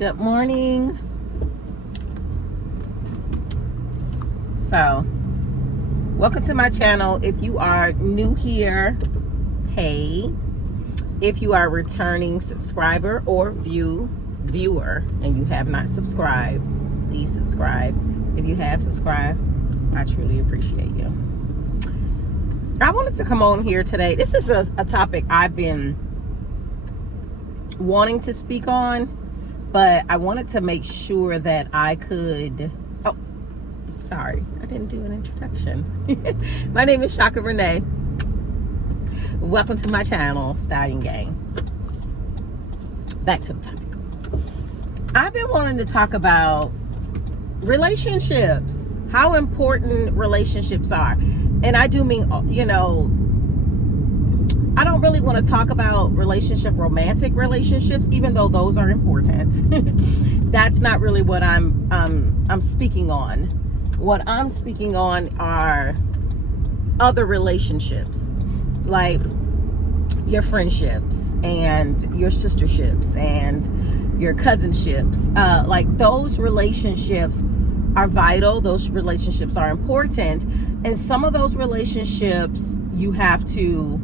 Good morning. So, welcome to my channel. If you are new here, hey. If you are a returning subscriber or viewer and you have not subscribed, please subscribe. If you have subscribed, I truly appreciate you. I wanted to come on here today. This is a topic I've been wanting to speak on, but I wanted to make sure that I could. Oh, sorry, I didn't do an introduction. My name is Shaka Renee. Welcome to my channel, Stallion Gang. Back to the topic. I've been wanting to talk about relationships, how important relationships are. And I do mean, I don't really want to talk about romantic relationships, even though those are important. That's not really what I'm speaking on. What I'm speaking on are other relationships, like your friendships and your sisterships and your cousinships. Like those relationships are vital. Those relationships are important. And some of those relationships you have to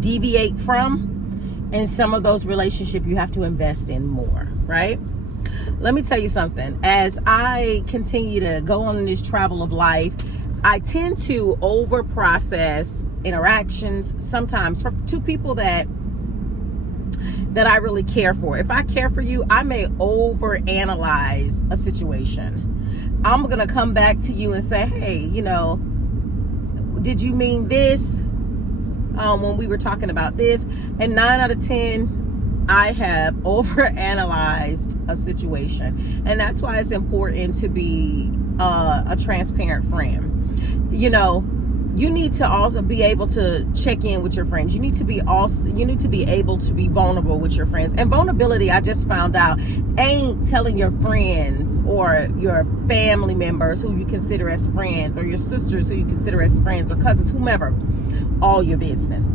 deviate from, and some of those relationships you have to invest in more, right? Let me tell you something. As I continue to go on this travel of life, I tend to over process interactions sometimes for two people that I really care for. If I care for you, I may over analyze a situation. I'm gonna come back to you and say, hey, did you mean this when we were talking about this? And 9 out of 10, I have overanalyzed a situation. And that's why it's important to be a transparent friend. You need to also be able to check in with your friends. You need to be able to be vulnerable with your friends. And vulnerability, I just found out, ain't telling your friends or your family members who you consider as friends, or your sisters who you consider as friends, or cousins, whomever, all your business.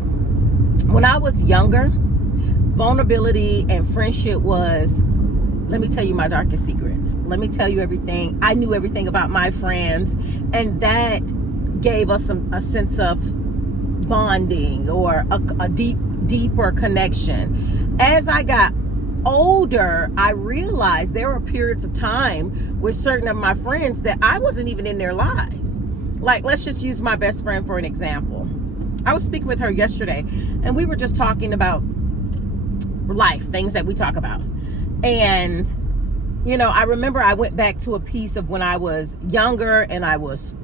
When I was younger, vulnerability and friendship was, let me tell you my darkest secrets. Let me tell you everything. I knew everything about my friends, and that gave us a sense of bonding or a deeper connection. As I got older, I realized there were periods of time with certain of my friends that I wasn't even in their lives. Like, let's just use my best friend for an example. I was speaking with her yesterday, and we were just talking about life, things that we talk about. And I remember I went back to a piece of when I was younger and I was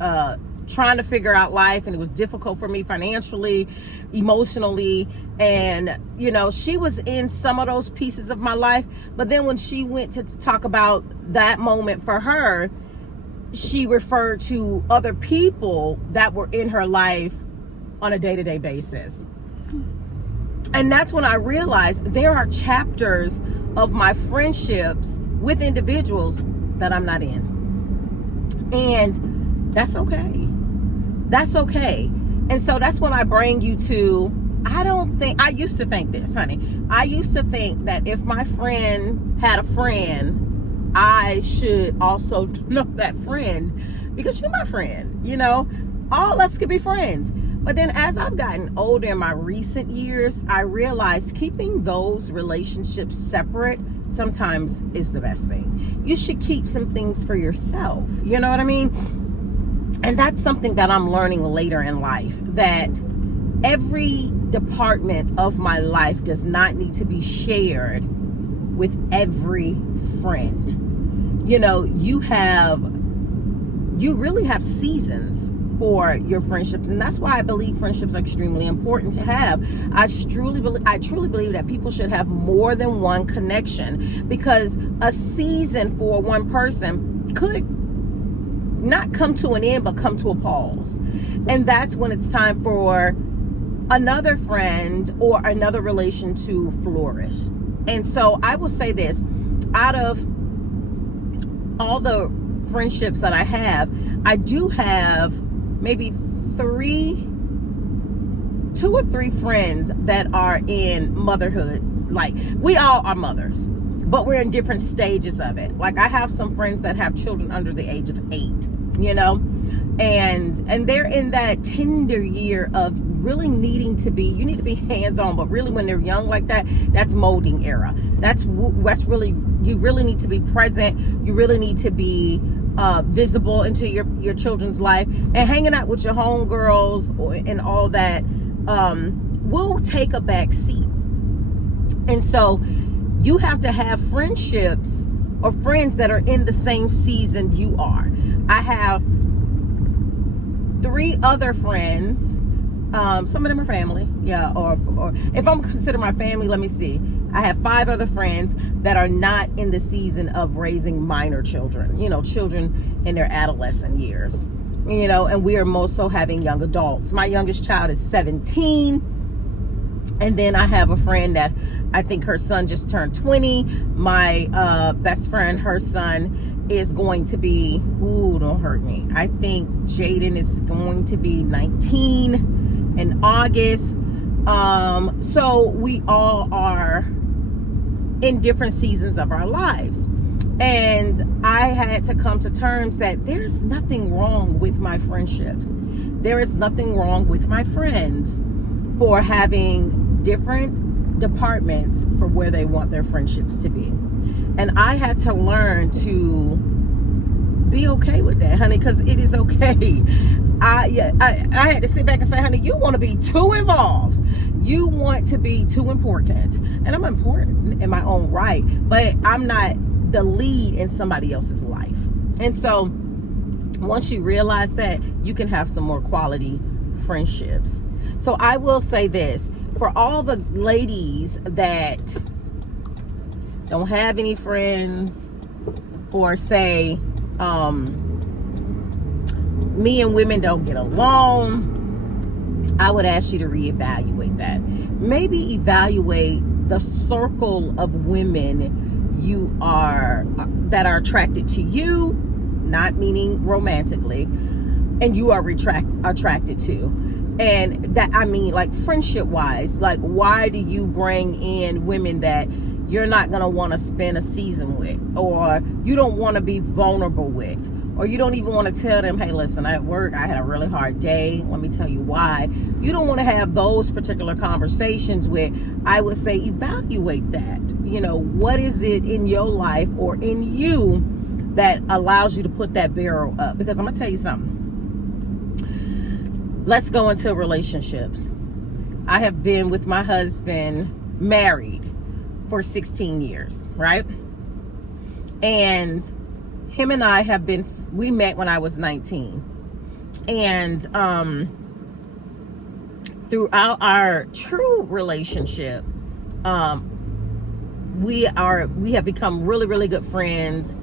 trying to figure out life, and it was difficult for me financially, emotionally, and she was in some of those pieces of my life. But then when she went to talk about that moment for her, she referred to other people that were in her life on a day-to-day basis. And that's when I realized there are chapters of my friendships with individuals that I'm not in. And that's okay. That's okay. And so that's when I bring you to, I used to think this, honey. I used to think that if my friend had a friend, I should also know that friend, because you're my friend, all us could be friends. But then as I've gotten older in my recent years, I realized keeping those relationships separate sometimes is the best thing. You should keep some things for yourself. You know what I mean? And that's something that I'm learning later in life, that every department of my life does not need to be shared with every friend. You really have seasons for your friendships, and that's why I believe friendships are extremely important to have. I truly believe that people should have more than one connection, because a season for one person could not come to an end, but come to a pause. And that's when it's time for another friend or another relation to flourish. And so I will say this, out of all the friendships that I have, I do have maybe 2 or 3 friends that are in motherhood. Like, we all are mothers, but we're in different stages of it. Like I have some friends that have children under the age of 8, you know, and they're in that tender year of really needing to be, you need to be hands-on, but really when they're young like that, that's molding era. That's really, you really need to be present. You really need to be visible into your children's life, and hanging out with your homegirls and all that will take a back seat. And so you have to have friendships or friends that are in the same season you are. I have 3 other friends. Some of them are family. Yeah. Or if I'm consider my family, let me see. I have 5 other friends that are not in the season of raising minor children, you know, children in their adolescent years, you know, and we are most so having young adults. My youngest child is 17. And then I have a friend that I think her son just turned 20. My best friend, her son is going to be, ooh, don't hurt me. I think Jaden is going to be 19 in August. So we all are in different seasons of our lives. And I had to come to terms that there's nothing wrong with my friendships. There is nothing wrong with my friends for having different departments for where they want their friendships to be. And I had to learn to be okay with that, honey, because it is okay. I had to sit back and say, honey, you want to be too involved. You want to be too important. And I'm important in my own right, but I'm not the lead in somebody else's life. And so once you realize that, you can have some more quality friendships. So I will say this, for all the ladies that don't have any friends, or say, me and women don't get along, I would ask you to reevaluate that. Maybe evaluate the circle of women that are attracted to you, not meaning romantically, and you are attracted to. And that, I mean, like friendship wise, like why do you bring in women that you're not going to want to spend a season with, or you don't want to be vulnerable with, or you don't even want to tell them, hey, listen, at work, I had a really hard day. Let me tell you why. You don't want to have those particular conversations with. I would say evaluate that. You know, what is it in your life or in you that allows you to put that barrel up? Because I'm going to tell you something. Let's go into relationships. I have been with my husband married for 16 years, right? And him and I have been, we met when I was 19. And throughout our true relationship, we have become really, really good friends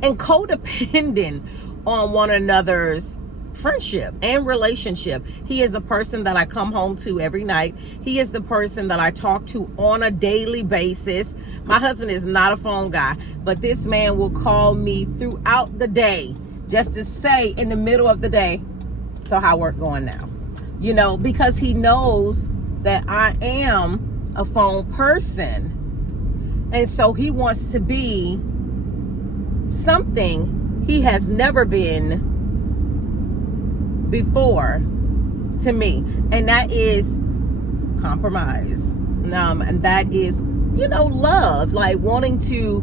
and codependent on one another's friendship and relationship. He is the person that I come home to every night. He is the person that I talk to on a daily basis. My husband is not a phone guy, but this man will call me throughout the day just to say in the middle of the day, so how work going now? You know, because he knows that I am a phone person. And so he wants to be something he has never been before to me, and that is compromise, and that is, you know, love, like wanting to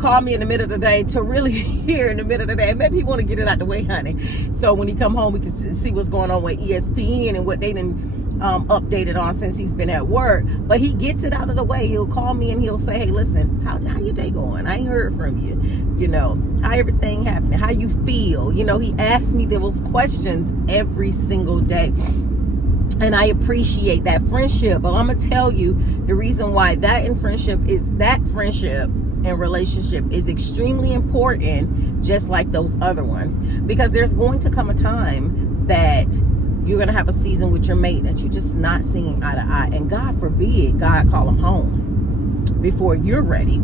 call me in the middle of the day to really hear in the middle of the day, and maybe he want to get it out the way, honey, so when he come home we can see what's going on with ESPN and what they done updated on since he's been at work. But he gets it out of the way. He'll call me and he'll say, hey, listen, how your day going? I ain't heard from you. You know, how everything happening, how you feel. You know, he asks me those questions every single day. And I appreciate that friendship. But I'm going to tell you the reason why that friendship and relationship is extremely important, just like those other ones. Because there's going to come a time that you're going to have a season with your mate that you're just not seeing eye to eye. And God forbid, God call him home before you're ready.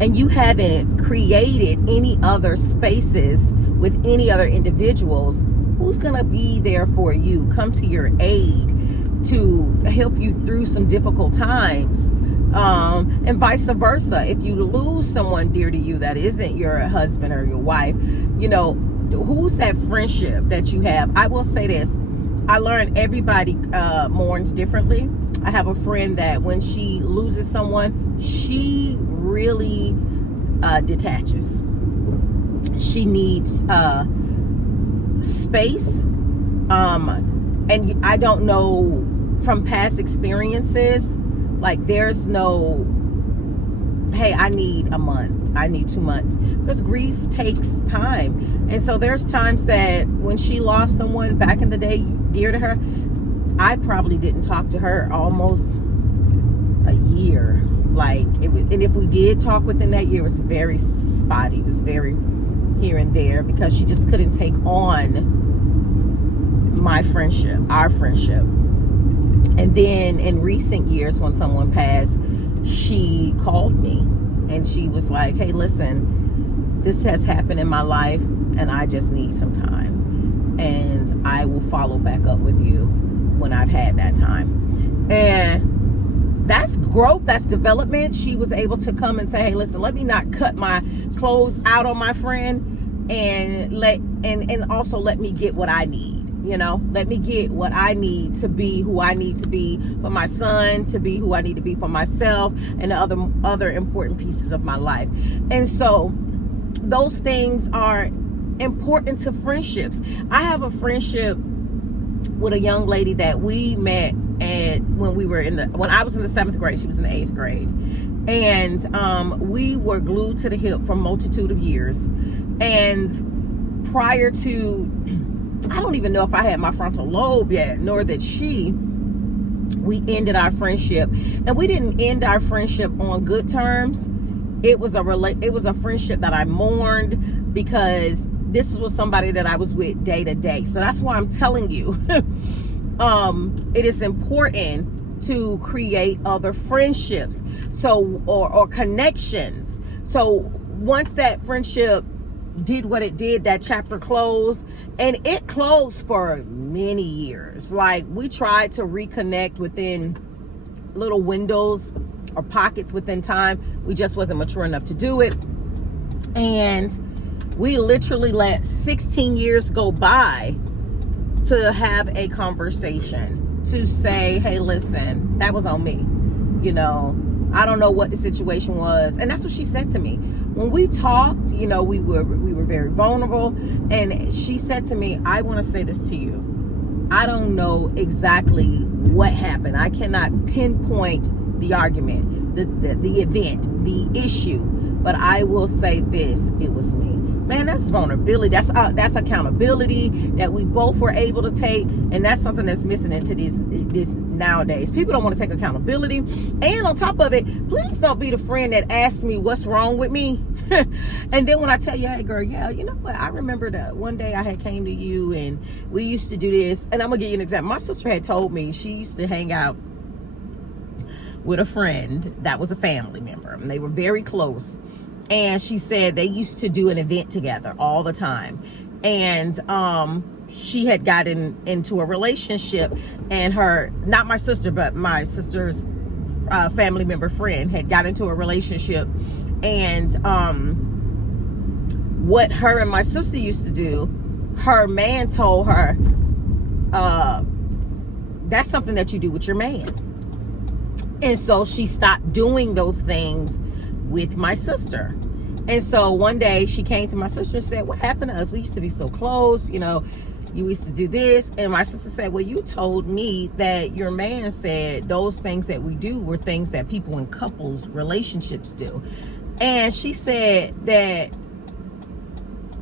And you haven't created any other spaces with any other individuals. Who's going to be there for you, come to your aid, to help you through some difficult times, And vice versa. If you lose someone dear to you that isn't your husband or your wife, who's that friendship that you have? I will say this. I learned everybody mourns differently. I have a friend that when she loses someone, she really detaches. She needs space. And I don't know from past experiences, like there's no, hey, I need a month, I need 2 months, because grief takes time. And so there's times that when she lost someone back in the day dear to her, I probably didn't talk to her almost a year. And if we did talk within that year, it was very spotty. It was very here and there, because she just couldn't take on my friendship, our friendship. And then in recent years, when someone passed, she called me and she was like, hey, listen, this has happened in my life and I just need some time, and I will follow back up with you when I've had that time. And that's growth, that's development. She was able to come and say, hey, listen, let me not cut my clothes out on my friend, and also let me get what I need. Let me get what I need to be who I need to be for my son, to be who I need to be for myself, and the other important pieces of my life. And so those things are important to friendships. I have a friendship with a young lady that we met when I was in the 7th grade, she was in the 8th grade. And we were glued to the hip for a multitude of years. And prior to, I don't even know if I had my frontal lobe yet, nor that we ended our friendship. And we didn't end our friendship on good terms. It was a friendship that I mourned, because this was somebody that I was with day to day. So that's why I'm telling you, it is important to create other friendships, or connections. So once that friendship did what it did, that chapter closed, and it closed for many years. Like, we tried to reconnect within little windows or pockets within time. We just wasn't mature enough to do it. And we literally let 16 years go by to have a conversation, to say, hey, listen, that was on me. I don't know what the situation was. And that's what she said to me. When we talked, we were very vulnerable. And she said to me, I want to say this to you. I don't know exactly what happened. I cannot pinpoint the argument, the event, the issue. But I will say this, it was me. Man, that's vulnerability. That's accountability that we both were able to take. And that's something that's missing into this nowadays. People don't want to take accountability. And on top of it, please don't be the friend that asks me what's wrong with me. And then when I tell you, hey girl, yeah, you know what? I remember that one day I had came to you and we used to do this. And I'm going to give you an example. My sister had told me she used to hang out with a friend that was a family member. And they were very close. And she said they used to do an event together all the time. And she had gotten into a relationship, and not my sister, but my sister's family member friend had got into a relationship. And what her and my sister used to do, her man told her, that's something that you do with your man. And so she stopped doing those things with my sister. And so one day she came to my sister and said, what happened to us? We used to be so close, you used to do this. And my sister said, well, you told me that your man said those things that we do were things that people in couples relationships do. And she said that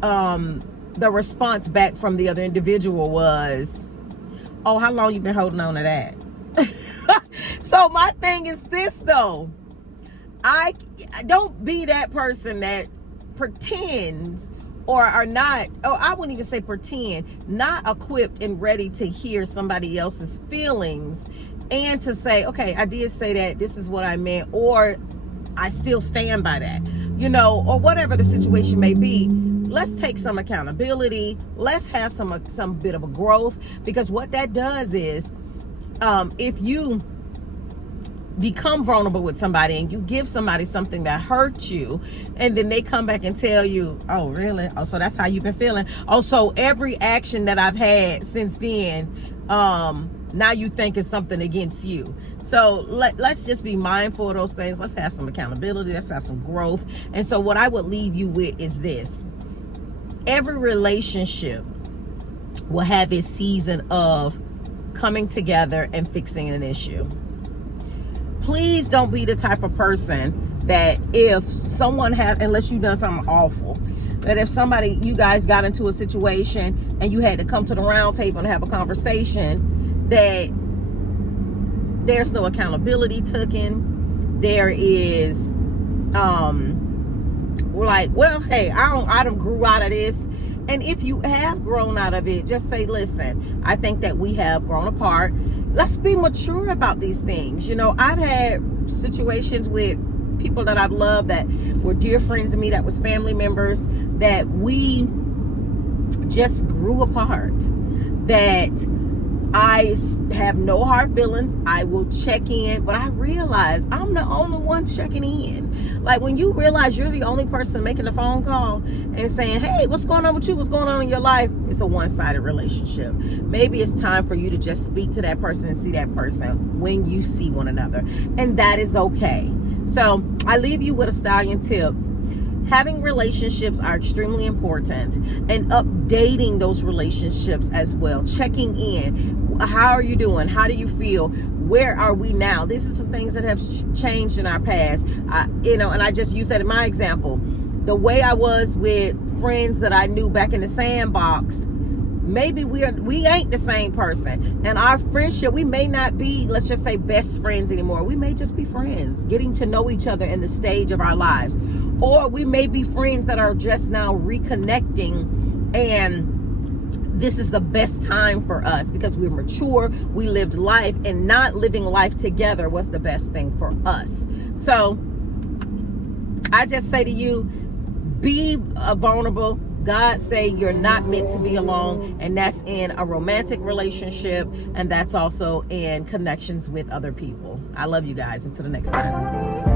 the response back from the other individual was, oh, how long you been holding on to that? So my thing is this though, I don't be that person that pretends or are not, or I wouldn't even say pretend, not equipped and ready to hear somebody else's feelings and to say, okay, I did say that, this is what I meant, or I still stand by that, or whatever the situation may be. Let's take some accountability. Let's have some bit of a growth, because what that does is, if you become vulnerable with somebody and you give somebody something that hurt you, and then they come back and tell you, oh really, oh so that's how you've been feeling, oh so every action that I've had since then, now you think it's something against you. So let's just be mindful of those things. Let's have some accountability, let's have some growth. And so what I would leave you with is this: every relationship will have its season of coming together and fixing an issue. Please don't be the type of person that if someone has, unless you've done something awful, that if somebody, you guys got into a situation and you had to come to the round table and have a conversation, that there's no accountability taken. There is, like, well, hey, I done grew out of this. And if you have grown out of it, just say, listen, I think that we have grown apart. Let's be mature about these things. You know, I've had situations with people that I've loved that were dear friends to me, that was family members, that we just grew apart, that I have no hard feelings. I will check in, but I realize I'm the only one checking in. Like, when you realize you're the only person making the phone call and saying, hey, what's going on with you? What's going on in your life? It's a one-sided relationship. Maybe it's time for you to just speak to that person and see that person when you see one another. And that is okay. So I leave you with a stallion tip. Having relationships are extremely important, and updating those relationships as well. Checking in. How are you doing? How do you feel? Where are we now? These are some things that have changed in our past. And I just use that in my example. The way I was with friends that I knew back in the sandbox, maybe we ain't the same person. And our friendship, we may not be, let's just say, best friends anymore. We may just be friends, getting to know each other in the stage of our lives. Or we may be friends that are just now reconnecting, and this is the best time for us because we're mature, we lived life, and not living life together was the best thing for us. So I just say to you, be vulnerable. God say you're not meant to be alone, and that's in a romantic relationship, and that's also in connections with other people. I love you guys. Until the next time.